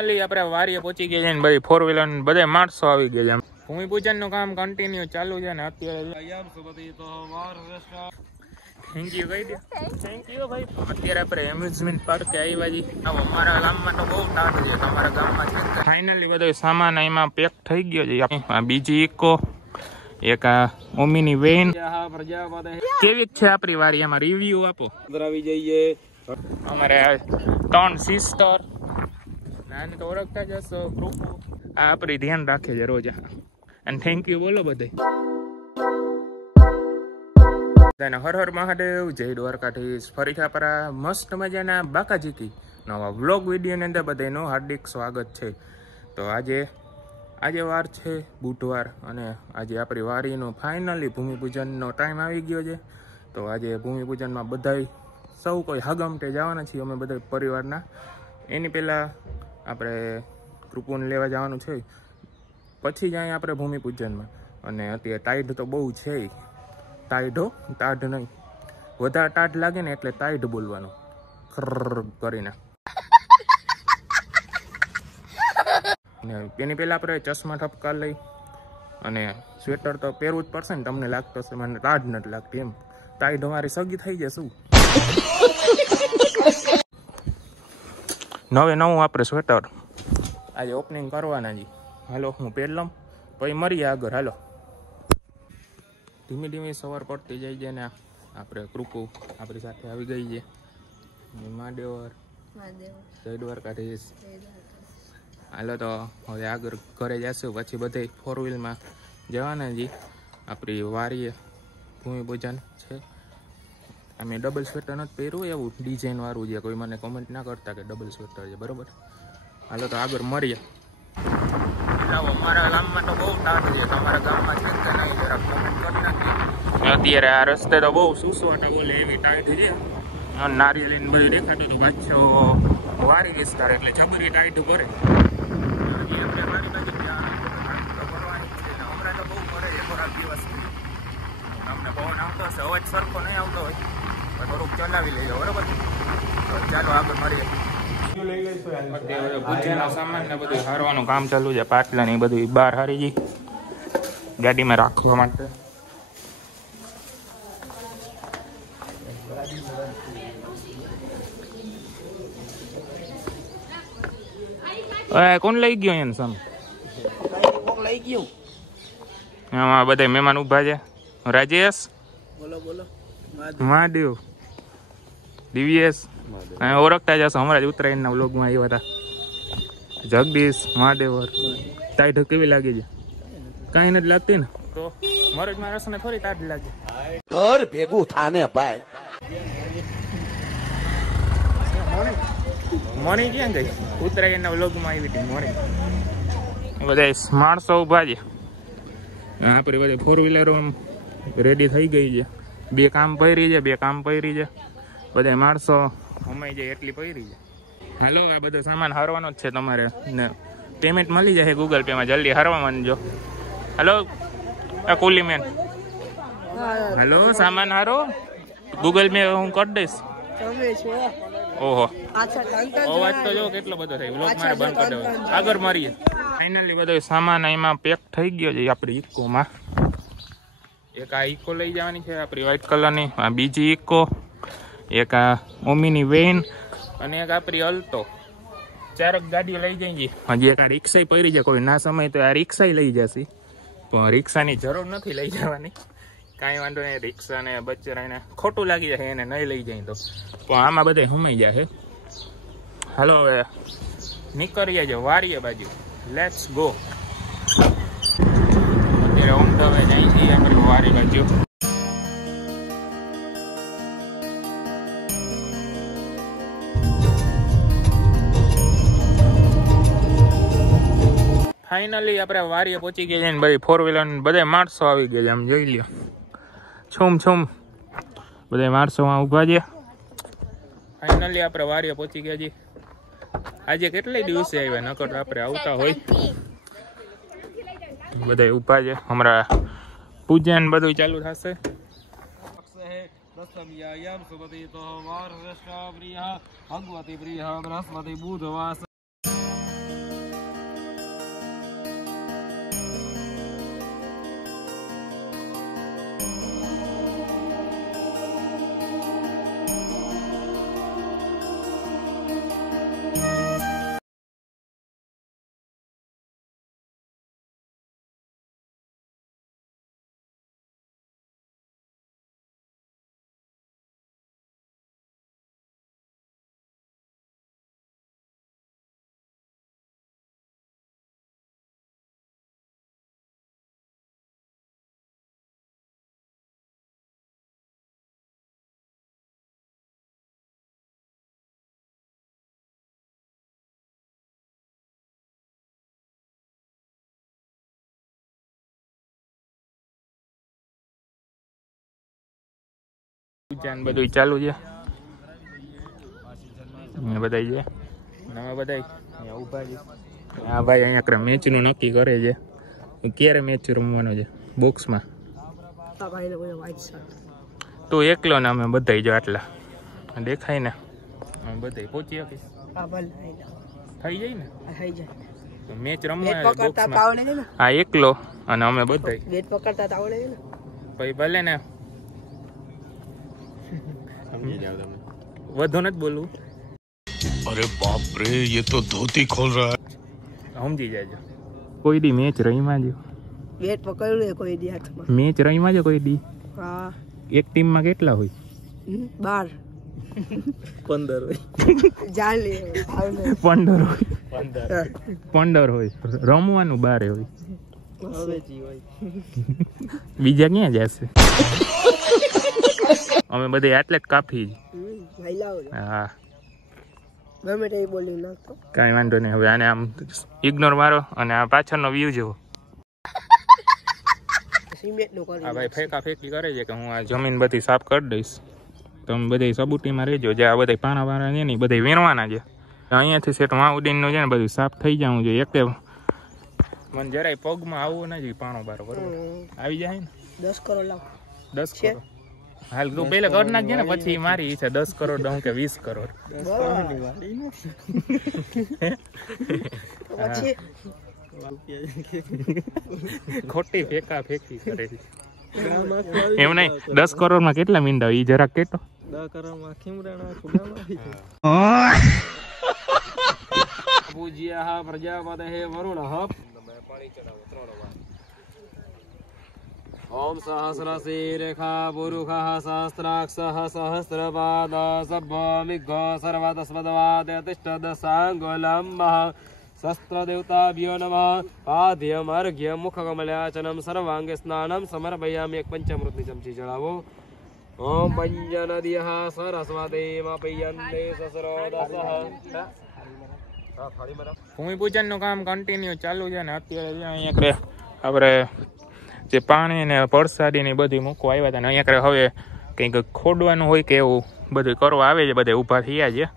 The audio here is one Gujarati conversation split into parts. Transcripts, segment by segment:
આપણે વારીએ પહોંચી ગયા છે ને ભાઈ 4 વ્હીલર બધા માણસો આવી ગયા છે. ભૂમિપૂજન નું કામ કન્ટિન્યુ ચાલુ છે ને અત્યારે થેન્ક યુ કહી દે. થેન્ક યુ ભાઈ. અત્યારે આપણે એમ્યુઝમેન્ટ પાર્ક આવ્યા છીએ. અમારા ગામમાં તો બહુ ટાઢ છે, તમારા ગામમાં છે? ફાઇનલી બધો સામાન એમાં પેક થઈ ગયો છે. બીજી ઇકો, એક ઓમિની વેન. કેવી છે આપણી વારી? એમાં રિવ્યુ આપો. આવી જઈએ. અમારે 3 સિસ્ટર નાને તો ઓળખતા જ હશો. ગ્રુપ આ આપણી ધ્યાન રાખે છે રોજ. અને થેન્ક યુ બોલો બધે. હર હર મહાદેવ, જય દ્વારકાધીશ. ફરીથી આપણા મસ્ત મજાના બાકાજીકી નવા વ્લોગ વિડીયોની અંદર બધાનું હાર્દિક સ્વાગત છે. તો આજે વાર છે બુધવાર અને આજે આપણી વારીનો ફાઇનલી ભૂમિપૂજનનો ટાઈમ આવી ગયો છે. તો આજે ભૂમિપૂજનમાં બધાય સૌ કોઈ હગમટે જવાના છીએ અમે બધા પરિવારના. એની પહેલાં આપણે કૃપુને લેવા જવાનું છે, પછી જાય આપણે ભૂમિપૂજનમાં. અને અત્યારે ટાઈડ તો બહુ છે. ટાઢ નહીં, વધારે ટાઢ લાગે ને એટલે ટાઈડ બોલવાનું ખર કરીને. એની પહેલાં આપણે ચશ્મા ઠપકા લઈ અને સ્વેટર તો પહેરવું જ પડશે ને. તમને લાગતો હશે મને ટાઢ નથી લાગતી એમ. ટાઈડ અમારી સગી થઈ જશે શું? નવું આપણે સ્વેટર આજે ઓપનિંગ કરવાના જી. હાલો હું પહેરલમ પછી મરીએ આગળ. હાલો ધીમે ધીમે સવાર પડતી જાય છે ને આપણે કૃપુ આપણી સાથે આવી ગઈ છે. મહાદેવર, જય દ્વારકાધીશ. હાલો તો હવે આગળ ઘરે જશું, પછી બધે 4 વ્હીલમાં જવાના જી. આપણી વારીએ ભૂમિપૂજન છે. અમે ડબલ સ્વેટર નથી પહેર્યું, એવું ડિઝાઇન વાળું છે. કોઈ મને કોમેન્ટ ના કરતા કે ડબલ સ્વેટર છે, બરોબર? હાલો તો આગળ મળીએ. અમારા ગામમાં તો બહુ ટાઢ છે, તમારા ગામમાં છે કે નહીં જરા કોમેન્ટ કરી નાખીએ. અત્યારે આ રસ્તે તો બહુ સુસવાટા બોલે એવી ટાઈટ છે. નારિયેળ લઈને બધું દેખાતું તો પાછો વારી વિસ્તાર એટલે જબરી ટાઈટ ભરે. આપણે મારી બાજુ હમણાં તો બહુ ભરે છે થોડાક દિવસ. તમને પવન આવતો હશે, અવાજ સરખો નહીં આવતો હોય તો થોડુંક ચલાવી લેજો, બરોબર? તો ચાલો આગળ મળીએ. પૂજાનો સામાન ને બધું હારવાનું કામ ચાલુ છે. પાટલા ને બધું બહાર હારી ગઈ ગાડીમાં રાખવા માટે. કોણ લઈ ગયો એને સામે? લઈ ગયું. આમાં બધા મહેમાન ઉભા છે. રાજેશ, બોલો બોલો. મહાદેવ, દિવ્યેશ ઓળખતા જશો, હમણાં જ ઉત્તરાયણના વ્લોગમાં આવ્યા હતા. જગદીશ, મહાદેવર. ટાઈટ કેવી લાગી છે? કાંઈ નથી લાગતી ને? તો મરજમાં રસને થોડી ટાઈટ લાગે. ઘર ભેગું થાને ભાઈ. મોર્નિંગ ક્યાં ગઈ? ઉત્તરાયણના વ્લોગમાં આવી હતી મોર્નિંગ. બધા માણસો ઉભા છે. આપણે બધા 4 વ્હીલરો રેડી થઈ ગઈ છે. 2 કામ પડી છે. બધા માણસો અમાઈ જાય એટલી પડી છે. હાલો આ બધો સામાન હારવાનો જ છે તમારે ને પેમેન્ટ મળી જશે ગૂગલ પેમાં. જલ્દી હારવા માંડજો. હાલો આ કુલી મેન, હાલો સામાન હારો ગૂગલ પે હું કરી દઈશ. ઓહો અવાજ તો જો કેટલો બધો થાય. વ્લોગ મારે બંધ કરી દેવો. આગળ મારીએ. ફાઇનલી બધો સામાન એમાં પેક થઈ ગયો છે આપણી ઇકોમાં. એક આ ઇકો લઈ જવાની છે આપણી વ્હાઈટ કલરની. આ બીજી ઇકો, એક આ ઓમિની વેન અને એક આપણી અલ્ટો. 4 ગાડીઓ લઈ જઈએ. હજી એક આ રિક્ષા પડી જાય. કોઈ ના સમય તો આ રિક્ષા લઈ જશે, પણ રિક્ષાની જરૂર નથી લઈ જવાની. કાંઈ વાંધો નહીં. રિક્ષાને બચ્ચાને ખોટું લાગી જાય એને નહીં લઈ જાય તો, પણ આમાં બધા હુમાઈ જાય. હાલો હવે નીકળીએ જો વારીએ બાજુ. Let's go. અત્યારે ઊંઘ હવે જાય છે આપણે વારી બાજુ. ફાઇનલી આપણે વારીએ પહોંચી ગયા છે ને ભાઈ 4 વ્હીલર બધા માણસો આવી ગયા છે. આમ જોઈ લ્યો, છૂમ બધા માણસો ઉભા છે. ફાઇનલી આપણે વારીએ પહોંચી ગયા છીએ. આજે કેટલાય દિવસે આવ્યા, નકર આપણે આવતા હોય. બધા ઉભા છે. હમણાં પૂજન બધું ચાલુ થશે. ભગવતી પ્રિય બૃહસ્પતિ બુધવાસ પૂજા ને બધું ચાલુ છે બધા છે નવા બધા અહીંયા ઊભા છે આ ભાઈ અહીંયા મેચનું નક્કી કરે છે ક્યારે મેચ રમવાનો છે બોક્સમાં તું એકલો ને અમે બધા જો આટલા દેખાય ને અમે બધા પહોંચી શકીએ થઈ જાય ને મેચ રમવા હા એકલો અને અમે બધા ભાઈ ભલે ને વધુ નથી બોલવું अरे बाप रे ये तो धोती खोल रहा है સમજી જાજો કોઈ દી મેચ રહીમાં જો બેટ પકડ્યું કોઈ દી હાથમાં મેચ રહીમાં જો કોઈ દી હા એક ટીમમાં કેટલા હોય 12 15 હોય જાલી 15 હોય 15 હોય રમવાનું 12 હોય હવેજી હોય બીજા ક્યાં જશે અમે બધે આટલે જ કાફી હા ગમે તે બોલી નાખતો કાંઈ વાંધો નહીં હવે આને આમ ઇગ્નોર મારો અને આ પાછળનો વ્યૂ જુઓ હા ભાઈ ફેંકા ફેંકી કરે છે કે હું આ જમીન બધી સાફ કરી દઈશ તમે બધા સબુટીમાં રહેજો જે આ બધા પાણા વાળા છે ને બધા વેરવાના છે અહીંયાથી સેટ ઉડીનનું છે ને બધું સાફ થઈ જવું જોઈએ એક મને જરાય પગમાં આવવું નથી પાણો બારો બરોબર આવી જાય ને 10 કરોડ લાખ 10 કરોડ હાલ તું પેલા કરી નાખજે ને પછી મારી ઈચ્છા 10 કરોડ દઉં કે 20 કરોડ ખોટી ફેંકા ફેંકી કરે છે એમ નહીં 10 કરોડમાં કેટલા મીંડા ઈ જરાક કેતો 10 કરોડમાં ખીમરાણા પૂજ્યઃ પ્રજાપતયે વરુણઃ ओम सहस्रशीरेखा पुरुषः सहस्राक्षः सहस्रपादः सभ्यमिघ्नो सर्वतस्पदवादतिष्ठदशाङ्गुलम्बः शस्त्रदेवताभ्यो नमः पाद्यमर्घ्यमुखकमलाचनं सर्वाङ्गे स्नानं समर्पयामि एक पंचामृतની ચમચી ચડાવો ओम पंजनद्यः सरस्वतीमपयन्ते ससरोदसः ભૂમિ પૂજનનું કામ કન્ટિન્યુ ચાલુ છે ને અત્યારે અહીંયા આપણે જે પાણી ને પરસાદી ને બધી મૂકવા આવ્યા હતા ને અહીંયા હવે કંઈક ખોડવાનું હોય કે એવું બધું કરવા આવે છે બધા ઊભા થયા છે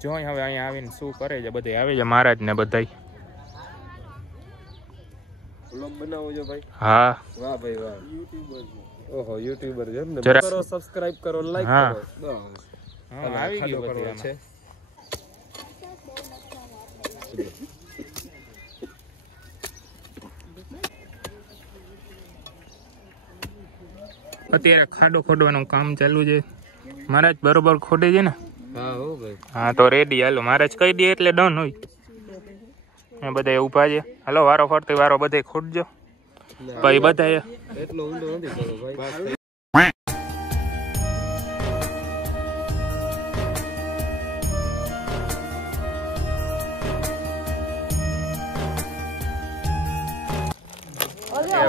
જોઈ હવે અહીંયા આવીને શું કરે છે બધા આવે છે મહારાજ ને બધા વ્લોગ બનાવો છો ભાઈ હા વાહ ભાઈ વાહ યુટ્યુબર ઓહો યુટ્યુબર છે ને જરા કરો સબસ્ક્રાઇબ કરો લાઈક હા. કરો હા આવી ગયું બધું છે આમાં. અત્યારે ખાડો ખોદવાનું કામ ચાલુ છે મહારાજ બરોબર ખોદે છે ને હા હો ભાઈ હા તો રેડી હાલો મહારાજ કહી દે એટલે ડન હોય એ બધા ઊભા છે હાલો વારો ફરતી વારો બધા ખોદજો પછી બધા એટલો ઊંડો નથી કરો ભાઈ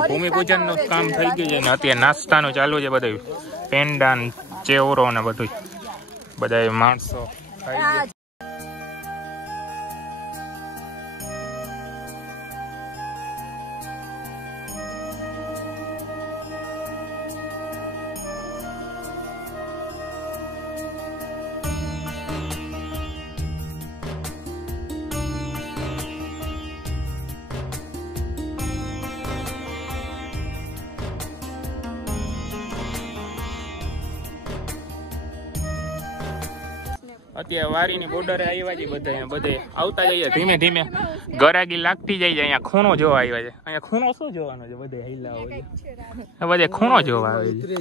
ભૂમિ પૂજન નું કામ થઈ ગયું છે ને અત્યારે નાસ્તાનું ચાલુ છે બધું પેંડા ને ચેવરો ને બધું બધા માણસો ખાઈ ગયા. અત્યારે વારીની બોર્ડરે આવ્યા છે બધા બધે આવતા જઈએ ધીમે ધીમે ગરાગી લાગતી જાય છે અહીંયા ખૂણો જોવા આવ્યા છે અહીંયા ખૂણો શું જોવાનો છે બધે હિલા હોય બધે ખૂણો જોવા આવે છે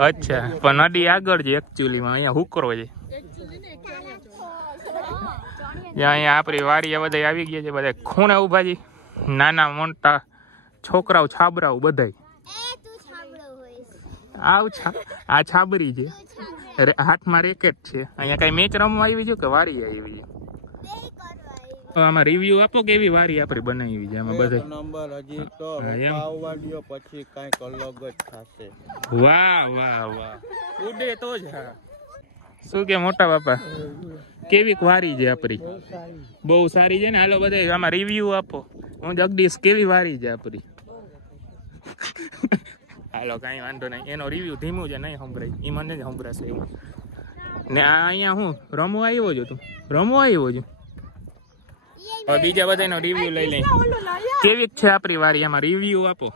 અચ્છા પણ નદી આગળ છે એકચ્યુઅલીમાં અહીંયા હુકરો છે અહીંયા આપણી વારી બધા આવી ગયા છે બધા ખૂણે ઉભા છે નાના મોટા છોકરાઓ છાબરાઓ બધા આ છાબરી છે હાથમાં રેકેટ છે અહીંયા કઈ મેચ રમવા આવી છે કે વારી આવી છે આમાં રિવ્યુ આપો કે એવી વારી આપણી બનાવી છે આમાં બધા નંબર હજી તો આવવાડ્યો પછી કાંઈક અલગ જ થશે વાહ વાહ વાહ ઉડે તો જ હા શું કે મોટા બાપા કેવી વારી છે આપણી બહુ સારી છે ને હાલો બધા આમાં રિવ્યુ આપો હું જગદીશ કેવી વારી છે આપણી હાલો કાંઈ વાંધો નહીં, એનો રિવ્યુ ધીમું છે, નહીં સંભળાય, એ મને જ સંભળાશે એવું. ને આ અહીંયા હું રમવા આવ્યો છું, તું રમવા આવ્યો છું. હવે બીજા બધાનો રિવ્યુ લઈ લઈ. કેવી છે આપણી વારી, એમાં રિવ્યુ આપો.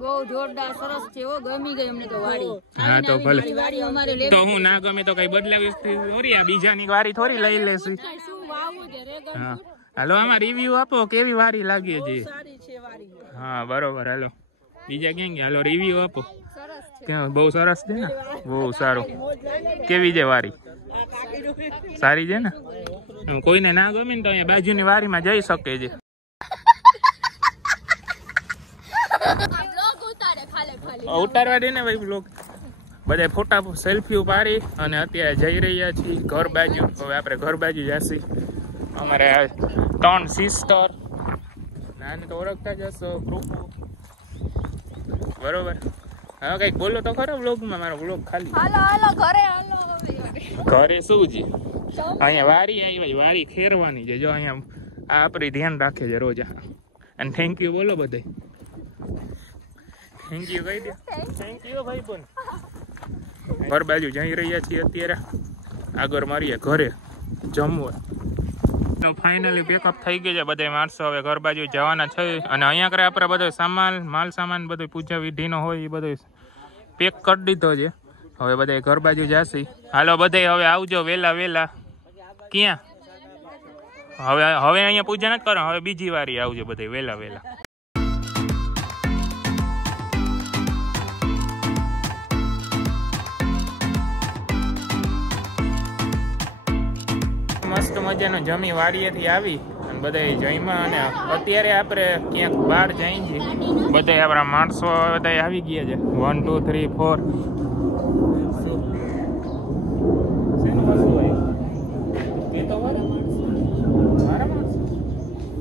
બહુ જોરદાર સરસ છે, ઓ ગમી ગઈ અમને તો વાડી. હા તો ભલે, વાડી અમારે લે તો હું ના ગમે તો કઈ બદલાવી થોડી, આ બીજાની વારી થોડી લઈ લેશું. શું વાવું છે રે ગમ. હા હાલો આમાં રિવ્યુ આપો, કેવી વારી લાગી છે. સારી છે વાડી. હા બરોબર, હાલો બીજા ક્યાં ગયા, હાલો રિવ્યુ આપો. સરસ છે. ક્યાં બહુ સરસ છે ને, બહુ સારું. કેવી છે વારી, સારી છે ને. કોઈને ના ગમે ને તો અહીંયા બાજુની વારીમાં જઈ શકે છે. ઉતારવા દે ને ભાઈ બ્લોગ. બધા ફોટા સેલ્ફી પાડી અને અત્યારે જઈ રહ્યા છીએ ઘર બાજુ. હવે આપણે ઘર બાજુ જઈશું. અમારે 3 સિસ્ટર, નાને તો ઓળખતા જ હશો, ગ્રુપ બરોબર. હવે કઈક બોલો તો ખરો બ્લોગમાં, મારો બ્લોગ ખાલી. હાલો હાલો ઘરે હાલો. ઘરે શું છે, અહીંયા વારી આવી, વારી ખેરવાની છે. જો અહીંયા આ આપણી ધ્યાન રાખે છે રોજ. અને થેન્ક યુ બોલો બધે. થેન્ક યુ કહી દે. થેન્ક યુ ભાઈ પણ. ઘર બાજુ જઈ રહ્યા છીએ અત્યારે. આગળ મારીએ ઘરે જમવા. ફાઇનલી પેકઅપ થઈ ગયું છે બધા માણસો. હવે ઘર બાજુ જવાના છે. અને અહીંયા કરે આપણે બધો સામાન, માલ સામાન બધો પૂજા વિધિનો હોય એ બધો પેક કરી દીધો છે. હવે બધા ઘર બાજુ જશે. હાલો બધે હવે આવજો વેલા વેલા. ક્યાં હવે અહીંયા પૂજા નથી કરો, હવે બીજી વારી આવજો બધે વેલા વેલા. મસ્ત મજાનો જમી વાડીએથી આવી અને બધા જમ્યા. અને અત્યારે આપણે ક્યાંક બહાર જઈએ છીએ. બધા આપણા માણસો બધા આવી ગયા છે. 1 2 3 4.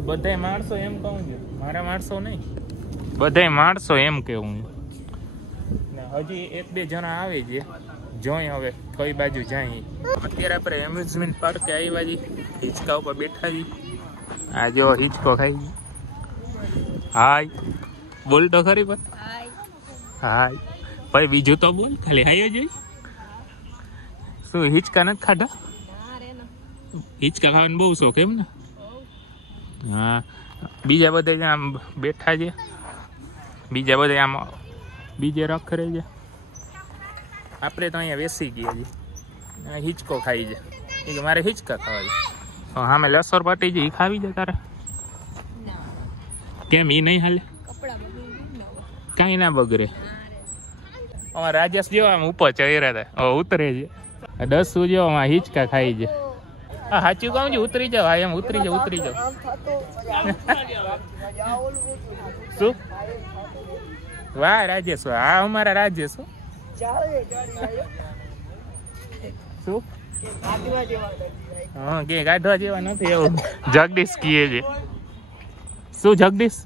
બધા માણસો એમ કહું છું, મારા માણસો નહીં, બધા માણસો એમ કેવું. હજી 1-2 જણા આવે છે, જોઈ હવે કઈ બાજુ જાય. અત્યારે આપણે એમ્યુઝમેન્ટ પાર્કે આવ્યા છીએ. હિંચકા ઉપર બેઠા છીએ. આ જો હિંચકો ખાઈ. હાય બોલ તો ખરી પણ. હાય ભાઈ, બીજું તો બોલ, ખાલી હાય જોઈ. શું હિંચકા નથી ખાધા? હિંચકા ખાવાનો બહુ શોખ એમ ને? હા. બીજા બધા આમ બેઠા છે, બીજા બધા આમ બીજે રખડે છે. આપણે તો અહીંયા બેસી ગયા છીએ, હિંચકો ખાઈ છે. એ મારે હિંચકા ખાવા છે. સામે લસર પાટી છે, એ ખાવી છે તારે? કેમ એ નહીં હાલે? કાંઈ ના બગડે. અમારા રાજેશ જેવા આમ ઉપર ચડ્યા હતા, ઉતરે છે. 10 જેવા આમાં હિંચકા ખાઈ છે. હા સાચું કહું છું, ઉતરી જાવ. હા એમ ઉતરી જાવ, ઉતરી જાવ. શું? વાહ રાજેશ, હા અમારા રાજેશ. શું? હા કે કાઢવા જેવા નથી એવું જગદીશ કહે છે. શું જગદીશ?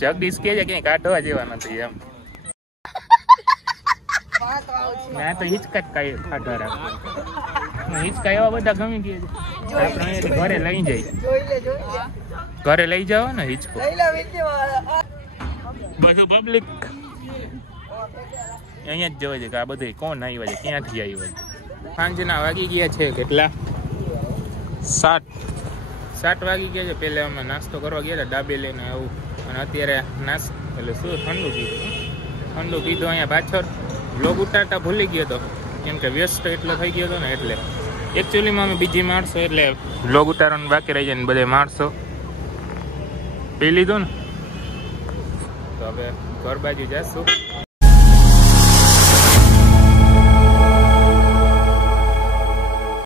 જગદીશ કહે છે કે કાઢવા જેવા નથી એમ. ના તો હિંચકા જ ખાધા રાખે. હિંચકા એવા બધા ગમી ગયા છે. આપણે અહીંયાથી ઘરે લઈ જાય. ઘરે લઈ જાવ ને હિંચકો. બધું પબ્લિક અહીંયા જ જોવે છે કે આ બધું કોણ આવ્યા છે, ક્યાંથી આવ્યા છે. સાંજના વાગી ગયા છે કેટલા? 7 વાગી ગયા છે. પહેલા અમે નાસ્તો કરવા ગયા હતા, ડાબે લઈને આવું. અને અત્યારે એટલે શું ઠંડુ પીધું. ઠંડુ પીધું અહીંયા પાછળ. બ્લોગ ઉતારતા ભૂલી ગયો હતો, કેમ કે વ્યસ્ત એટલો થઈ ગયો હતો ને. એટલે એકચ્યુઅલીમાં અમે બીજી માણસો એટલે બ્લોગ ઉતારવાનું બાકી રહી જાય ને બધા માણસો પી લીધો ને. તો હવે ઘર બાજુ જશું.